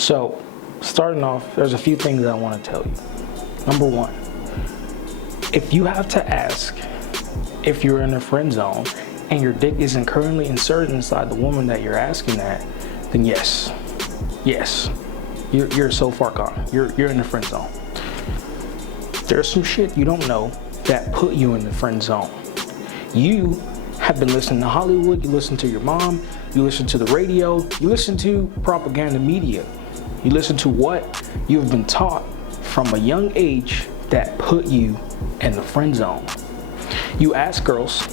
So, starting off, there's a few things I want to tell you. Number one, if you have to ask if you're in a friend zone and your dick isn't currently inserted inside the woman that you're asking that, then yes, you're so far gone. You're in the friend zone. There's some shit you don't know that put you in the friend zone. You have been listening to Hollywood, you listen to your mom, you listen to the radio, you listen to propaganda media. You listen to what you've been taught from a young age that put you in the friend zone. You ask girls,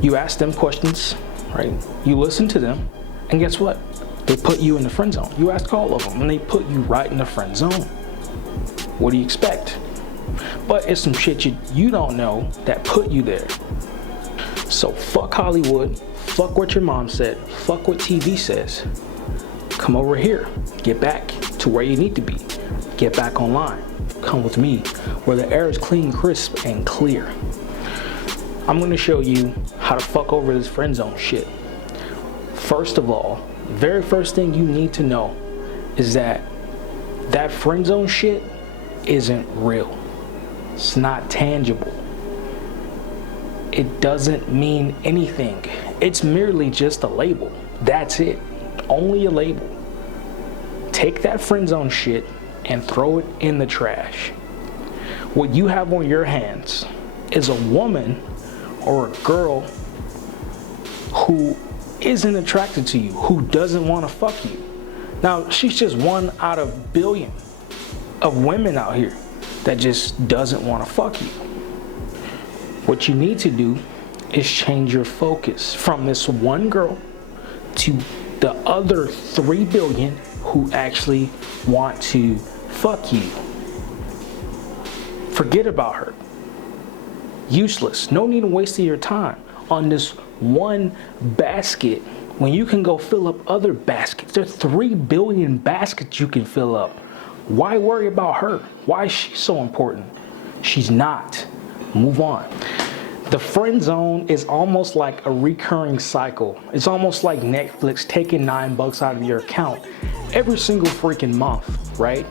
you ask them questions, right? You listen to them, and guess what? They put you in the friend zone. You ask all of them, and they put you right in the friend zone. What do you expect? But it's some shit you don't know that put you there. So fuck Hollywood, fuck what your mom said, fuck what TV says. Come over here, get back to where you need to be. Get back online, come with me, where the air is clean, crisp, and clear. I'm gonna show you how to fuck over this friend zone shit. First of all, the very first thing you need to know is that friend zone shit isn't real. It's not tangible. It doesn't mean anything. It's merely just a label. That's it. Only a label. Take that friend zone shit and throw it in the trash. What you have on your hands is a woman or a girl who isn't attracted to you, who doesn't want to fuck you. Now, she's just one out of billion of women out here that just doesn't want to fuck you. What you need to do is change your focus from this one girl to the other 3 billion who actually want to fuck you. Forget about her. Useless. No need to waste your time on this one basket when you can go fill up other baskets. There are 3 billion baskets you can fill up. Why worry about her? Why is she so important? She's not. Move on. The friend zone is almost like a recurring cycle. It's almost like Netflix taking $9 out of your account every single freaking month, right?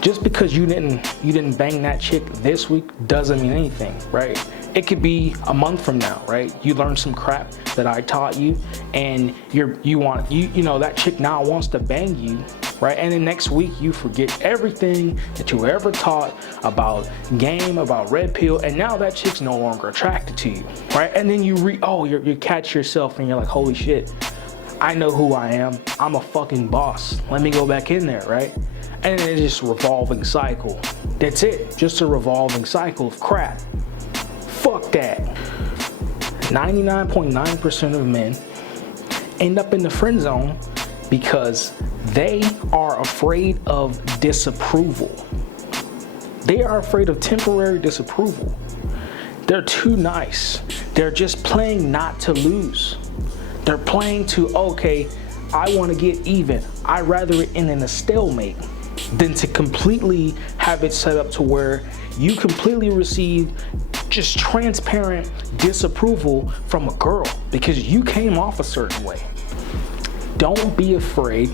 Just because you didn't bang that chick this week doesn't mean anything, right? It could be a month from now, right? You learn some crap that I taught you, and you know that chick now wants to bang you, right? And then next week you forget everything that you ever taught about game, about red pill, and now that chick's no longer attracted to you, right? And then you catch yourself and you're like, holy shit, I know who I am. I'm a fucking boss. Let me go back in there, right? And then it's just a revolving cycle. That's it. Just a revolving cycle of crap. Fuck that. 99.9% of men end up in the friend zone because they are afraid of disapproval. They are afraid of temporary disapproval. They're too nice. They're just playing not to lose. They're playing to, okay, I want to get even. I'd rather it end in a stalemate than to completely have it set up to where you completely receive just transparent disapproval from a girl because you came off a certain way. Don't be afraid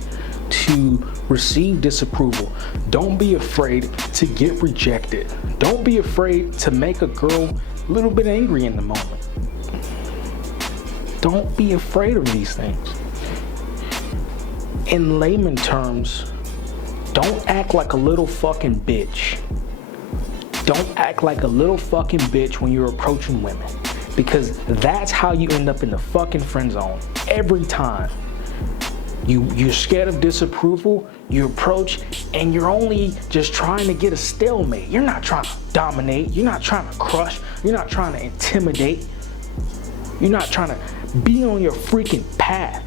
to receive disapproval. Don't be afraid to get rejected. Don't be afraid to make a girl a little bit angry in the moment. Don't be afraid of these things. In layman terms, don't act like a little fucking bitch. Don't act like a little fucking bitch when you're approaching women, because that's how you end up in the fucking friend zone every time. You're scared of disapproval, you approach, and you're only just trying to get a stalemate. You're not trying to dominate, you're not trying to crush, you're not trying to intimidate, you're not trying to be on your freaking path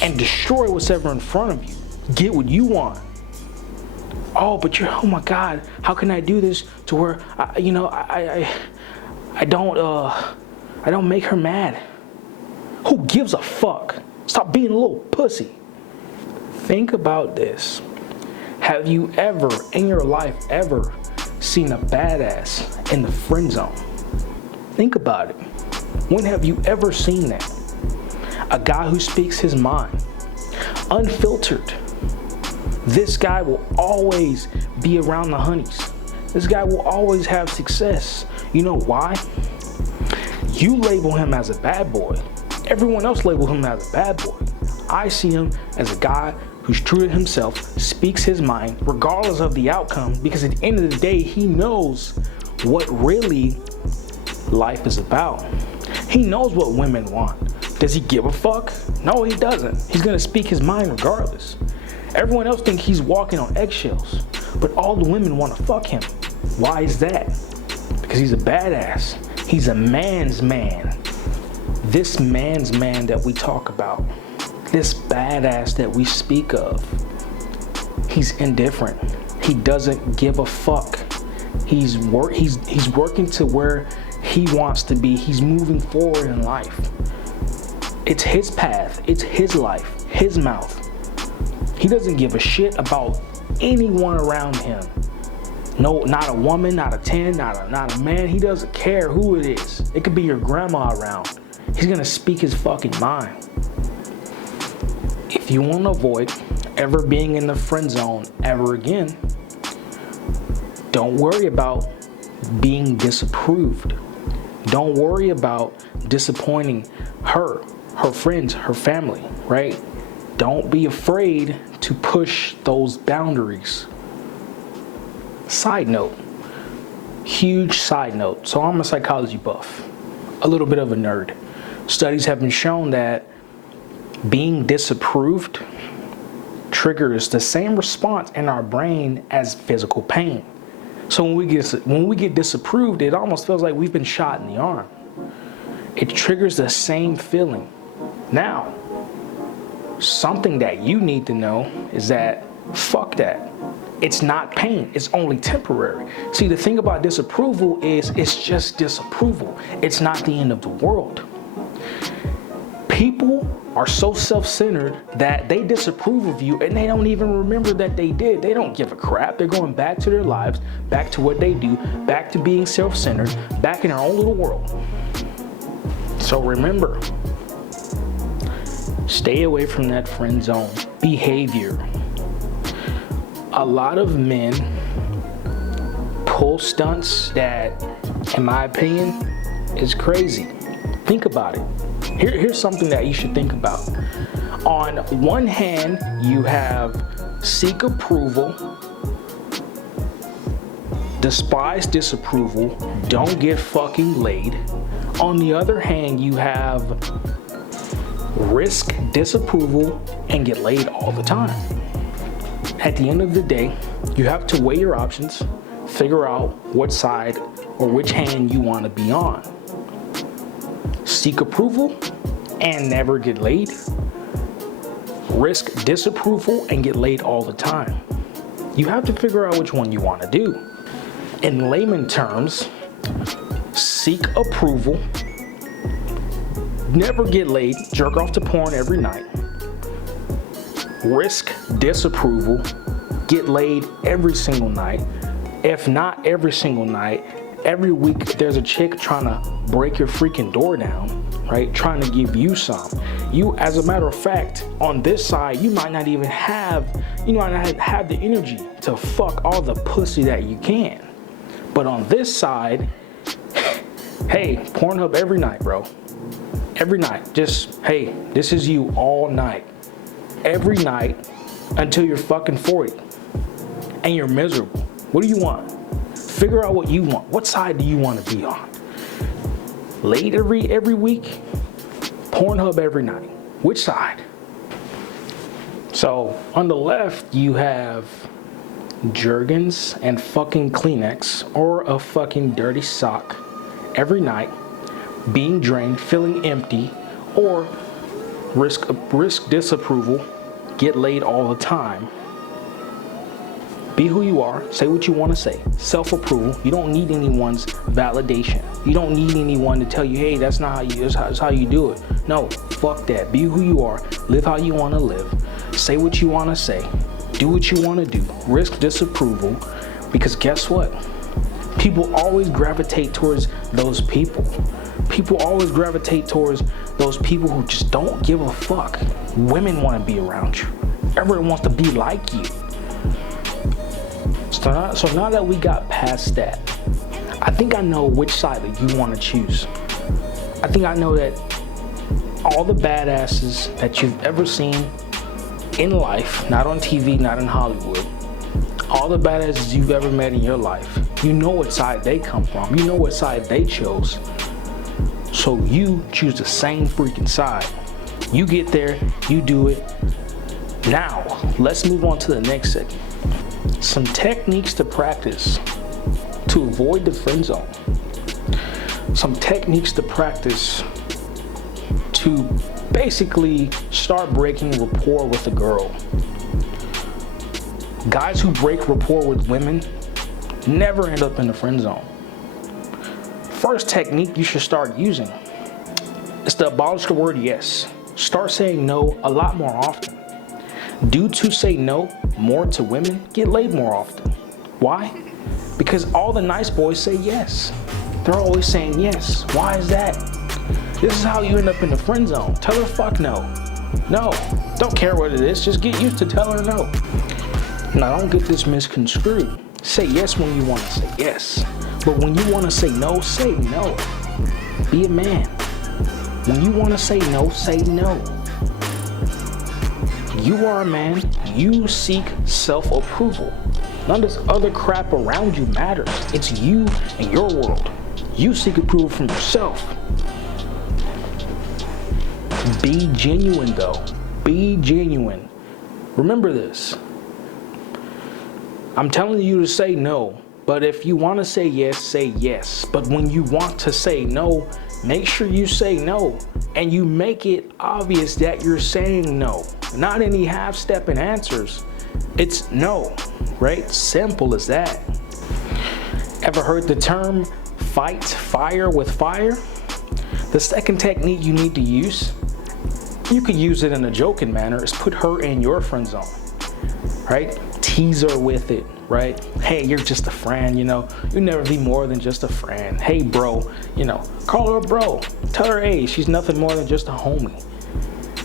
and destroy what's ever in front of you. Get what you want. Oh, but oh my God, how can I do this to where I don't make her mad? Who gives a fuck? Stop being a little pussy. Think about this. Have you ever in your life ever seen a badass in the friend zone? Think about it. When have you ever seen that? A guy who speaks his mind, unfiltered, This guy will always be around the honeys. This guy will always have success. You know why? You label him as a bad boy. Everyone else labels him as a bad boy. I see him as a guy who's true to himself, speaks his mind, regardless of the outcome, because at the end of the day, he knows what really life is about. He knows what women want. Does he give a fuck? No, he doesn't. He's gonna speak his mind regardless. Everyone else thinks he's walking on eggshells, but all the women wanna fuck him. Why is that? Because he's a badass. He's a man's man. This man's man that we talk about, this badass that we speak of, he's indifferent. He doesn't give a fuck. He's working to where he wants to be. He's moving forward in life. It's his path. It's his life. His mouth. He doesn't give a shit about anyone around him. No, not a woman, not a 10, not a man. He doesn't care who it is. It could be your grandma around. He's gonna speak his fucking mind. If you want to avoid ever being in the friend zone ever again, don't worry about being disapproved. Don't worry about disappointing her friends, her family, right? Don't be afraid to push those boundaries. Side note, huge side note. So I'm a psychology buff, a little bit of a nerd. Studies have been shown that being disapproved triggers the same response in our brain as physical pain. So when we get disapproved, it almost feels like we've been shot in the arm. It triggers the same feeling. Now, something that you need to know is that fuck that. It's not pain. It's only temporary. See, the thing about disapproval is it's just disapproval. It's not the end of the world. People are so self-centered that they disapprove of you and they don't even remember that they did. They don't give a crap. They're going back to their lives, back to what they do, back to being self-centered, back in their own little world. So remember, stay away from that friend zone behavior. A lot of men pull stunts that, in my opinion, is crazy. Think about it. Here's something that you should think about. On one hand, you have seek approval, despise disapproval, don't get fucking laid. On the other hand, you have risk disapproval and get laid all the time. At the end of the day, you have to weigh your options, figure out what side or which hand you want to be on. Seek approval and never get laid. Risk disapproval and get laid all the time. You have to figure out which one you want to do. In layman terms, seek approval, never get laid, jerk off to porn every night. Risk disapproval, get laid every single night. If not every single night, every week there's a chick trying to break your freaking door down, right? Trying to give you some. You, as a matter of fact, on this side, you might not even have the energy to fuck all the pussy that you can. But on this side, hey, Pornhub every night, bro. Every night. Just, hey, this is you all night. Every night until you're fucking 40. And you're miserable. What do you want? Figure out what you want. What side do you want to be on? Laid every week? Pornhub every night. Which side? So on the left, you have Jergens and fucking Kleenex or a fucking dirty sock every night, being drained, feeling empty, or risk disapproval, get laid all the time. Be who you are, say what you want to say. Self-approval. You don't need anyone's validation. You don't need anyone to tell you, hey, that's how you do it. No, fuck that. Be who you are, live how you want to live, say what you want to say, do what you want to do, risk disapproval, because guess what? People always gravitate towards those people. People always gravitate towards those people who just don't give a fuck. Women want to be around you. Everyone wants to be like you. So now that we got past that, I think I know which side that you want to choose. I think I know that all the badasses that you've ever seen in life, not on TV, not in Hollywood, all the badasses you've ever met in your life, you know what side they come from. You know what side they chose. So you choose the same freaking side. You get there, you do it. Now, let's move on to the next segment. Some techniques to practice to avoid the friend zone. Some techniques to practice to basically start breaking rapport with a girl. Guys who break rapport with women never end up in the friend zone. First technique you should start using is to abolish the word yes. Start saying no a lot more often. Dudes who say no more to women get laid more often. Why? Because all the nice boys say yes. They're always saying yes. Why is that? This is how you end up in the friend zone. Tell her fuck no. No. Don't care what it is. Just get used to telling her no. Now don't get this misconstrued. Say yes when you want to say yes. But when you want to say no, say no. Be a man. When you want to say no, say no. You are a man. You seek self-approval. None of this other crap around you matters. It's you and your world. You seek approval from yourself. Be genuine though. Be genuine. Remember this. I'm telling you to say no, but if you want to say yes. But when you want to say no, make sure you say no and you make it obvious that you're saying no. Not any half-stepping answers. It's no, right? Simple as that. Ever heard the term fight fire with fire? The second technique you need to use, you could use it in a joking manner, is put her in your friend zone, right? Tease her with it, right? Hey, you're just a friend, you'll never be more than just a friend. Hey, bro, call her a bro. Tell her, hey, she's nothing more than just a homie.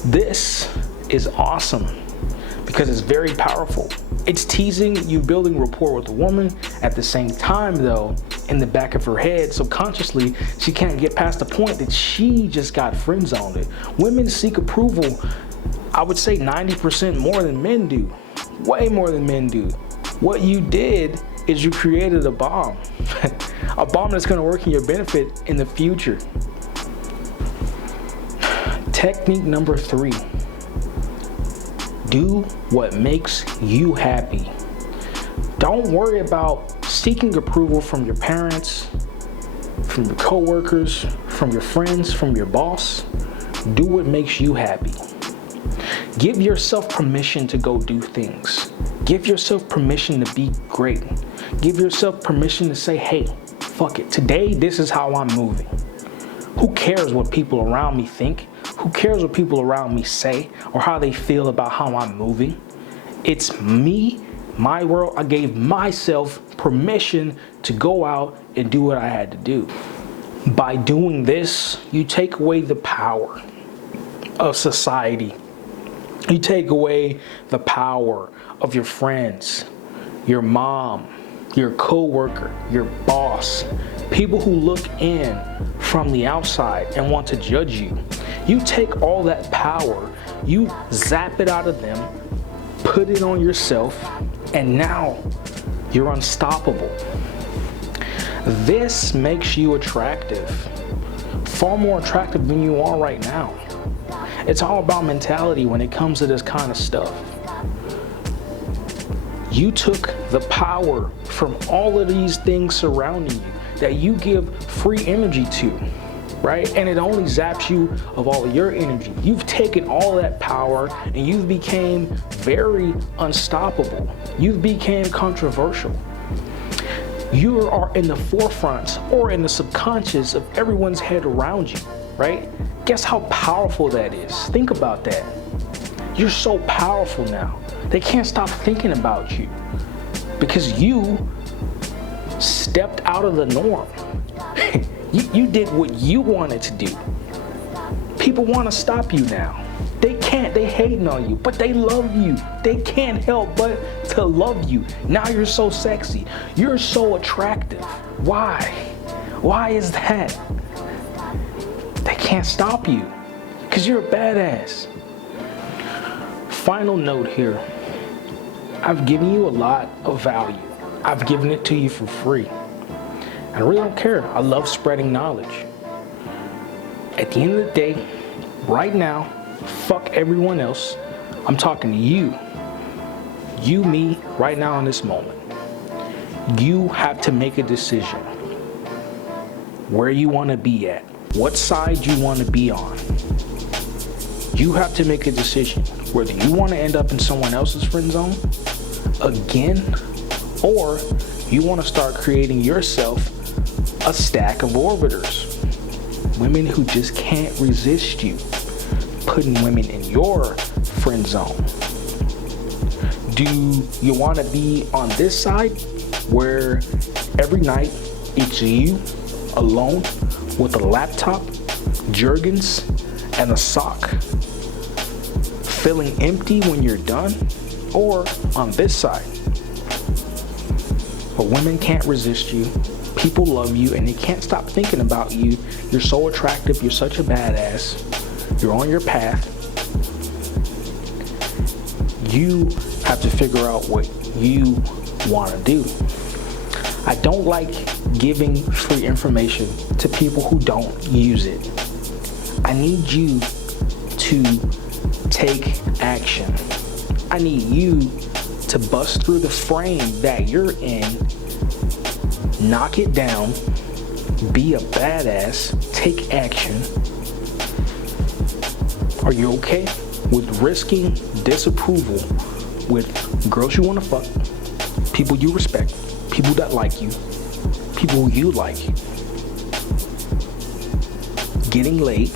This is awesome because it's very powerful. It's teasing, you building rapport with a woman. At the same time though, in the back of her head, subconsciously, she can't get past the point that she just got friend zoned. Women seek approval, I would say 90% more than men do. Way more than men do. What you did is you created a bomb. A bomb that's gonna work in your benefit in the future. Technique number 3. Do what makes you happy. Don't worry about seeking approval from your parents, from your coworkers, from your friends, from your boss. Do what makes you happy. Give yourself permission to go do things. Give yourself permission to be great. Give yourself permission to say, hey, fuck it. Today, this is how I'm moving. Who cares what people around me think? Who cares what people around me say or how they feel about how I'm moving? It's me, my world. I gave myself permission to go out and do what I had to do. By doing this, you take away the power of society. You take away the power of your friends, your mom, your coworker, your boss, people who look in from the outside and want to judge you. You take all that power, you zap it out of them, put it on yourself, and now you're unstoppable. This makes you attractive, far more attractive than you are right now. It's all about mentality when it comes to this kind of stuff. You took the power from all of these things surrounding you that you give free energy to, right? And it only zaps you of all of your energy. You've taken all that power and you've became very unstoppable. You've became controversial. You are in the forefront or in the subconscious of everyone's head around you, right? Guess how powerful that is? Think about that. You're so powerful now. They can't stop thinking about you because you stepped out of the norm. You did what you wanted to do. People want to stop you now. They can't, they hating on you, but they love you. They can't help but to love you. Now you're so sexy. You're so attractive. Why? Why is that? They can't stop you because you're a badass. Final note here. I've given you a lot of value. I've given it to you for free. I really don't care. I love spreading knowledge. At the end of the day, right now, fuck everyone else. I'm talking to you. You, me, right now in this moment. You have to make a decision. Where you want to be at. What side you want to be on. You have to make a decision. Whether you want to end up in someone else's friend zone again, or you want to start creating yourself a stack of orbiters. Women who just can't resist you. Putting women in your friend zone. Do you want to be on this side where every night it's you alone with a laptop, Jergens, and a sock, feeling empty when you're done? Or on this side where women can't resist you, people love you, and they can't stop thinking about you. You're so attractive, you're such a badass. You're on your path. You have to figure out what you want to do. I don't like giving free information to people who don't use it. I need you to take action. I need you to bust through the frame that you're in, knock it down, be a badass, take action. Are you okay with risking disapproval with girls you want to fuck, people you respect, people that like you, people you like, getting laid?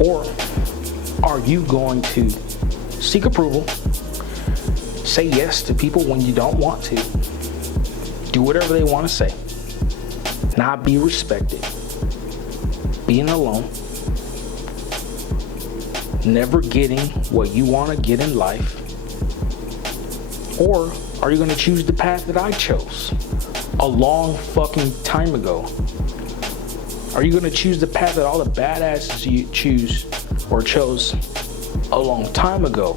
Or are you going to seek approval, say yes to people when you don't want to, do whatever they want to say, not be respected, being alone, never getting what you want to get in life? Or are you going to choose the path that I chose a long fucking time ago? Are you going to choose the path that all the badasses you choose or chose a long time ago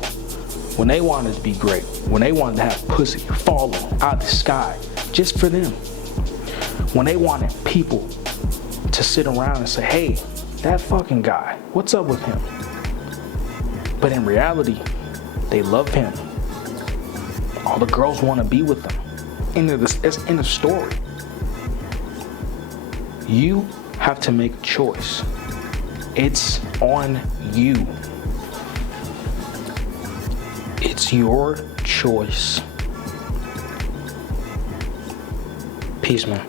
when they wanted to be great, when they wanted to have pussy falling out of the sky just for them, when they wanted people to sit around and say, hey, that fucking guy, what's up with him? But in reality, they love him. All the girls want to be with him. It's in the story. You have to make a choice. It's on you. It's your choice. Peace, man.